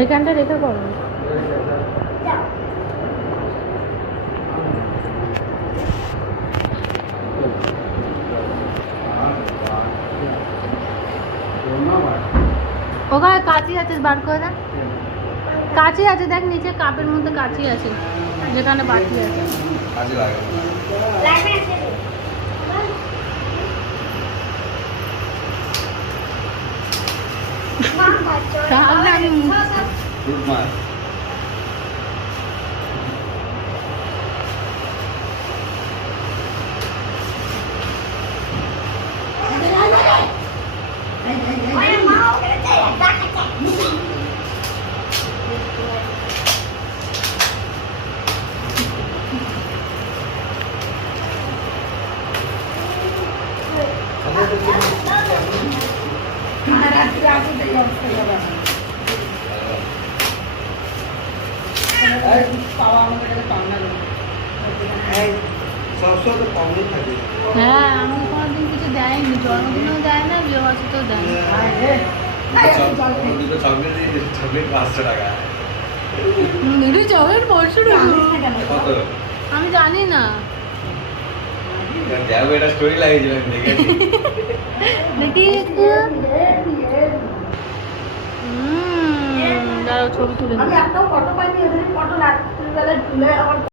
এইখানটা রেখে করো। ওখানে কাঁচি আছে, বার করে দেন। কাঁচি আছে, দেখ নিচে কাপের মধ্যে কাঁচি আছে, যেখানে বাটি আছে। তাহলে আমি হ্যাঁ, আমি কোনোদিন কিছু দেয়নি, জন্মদিনেও দেয় না, বিয়ে বাড়িতেও দেয় না। চকলেট 500 টাকা, আমি জানি না। দেখি দাঁড়াও, ছবি তুলে